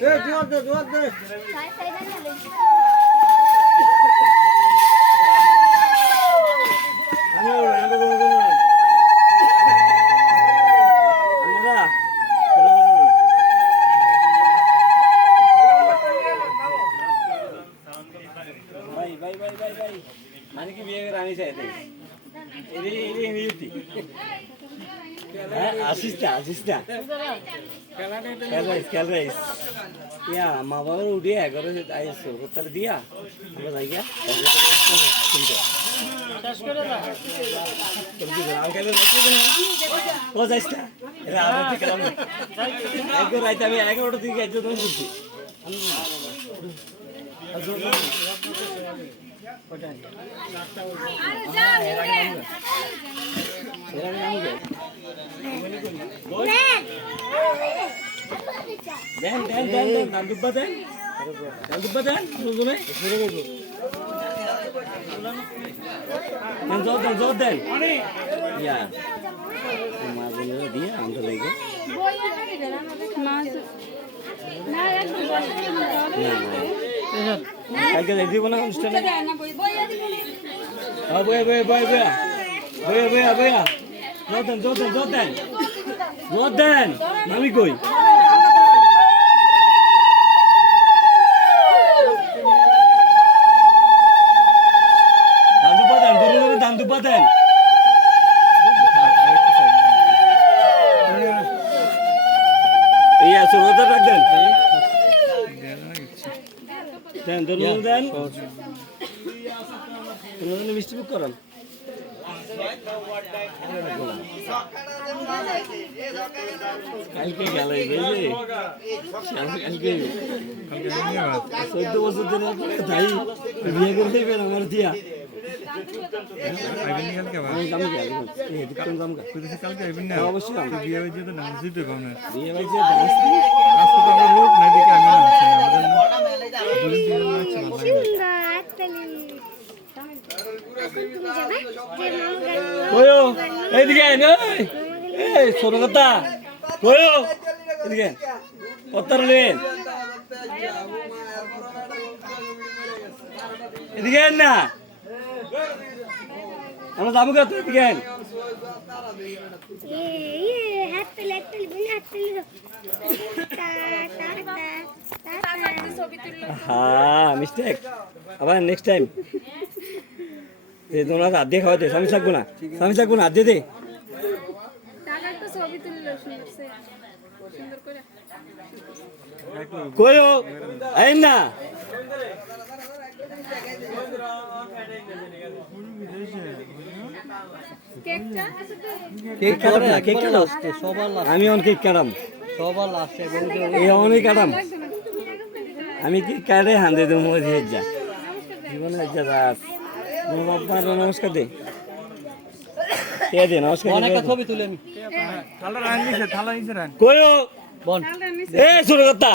Ne diyor da diyor da. Say saydan gelin. আসিস না আসিস না খেল রাইস খেল রাইস ইয়া মা বাবার উঠিয়ে এগারো আইসো তাহলে দিয়া আমরা যাই গিয়া ও যাইস না একবার রাইতে আমি এগারোটা দিকে একজন দেন দেন দেন দেন দান দুব্বা দেন দান দুব্বা দেন দুজনে দেন জোর দেন জোর দেন ইয়া মাগুলো দিয়ে আমরা লাগে না না অনুষ্ঠানে হ্যাঁ বয়া বয়া বয়া বয়া বয়া বয়া বয়া জোর দেন জোর দেন জোর দেন জোর দেন আমি কই দান দুব্বা দেন ধরে ধরে দান দুব্বা দেন এই আছে ওদের কালকে গেল বুঝলি কালকে চোদ্দ বছর ধরে পরে তাই বিয়ে করে দেবেন আমার দিয়া আইবেন কালকে আবার আমি দাম গেল এই দিকটা দাম গা তুই কালকে আইবেন না অবশ্যই কয়ো এইদিকে আয় এই ছোট কথা। কয়ো এদিকে কত রেলেন এদিকে না। আমরা যাব কত এদিকে। হ্যাঁ মিস্টেক। আবার নেক্সট টাইম এই তোমার হাত দিয়ে খাওয়াতে স্বামী থাকব না। স্বামী থাকব না হাত দিয়ে দে কয়ো আইন না। আমি কাটাম। এই অনেক কাটাম। আমি কেক কাটে হান্দে দেবো জীবনে আপনার নমস্কার দে। কে দে নমস্কার দে। থালা রান দিছে থালা নিছে রান কয়ো তাহলে নিচে এ কথা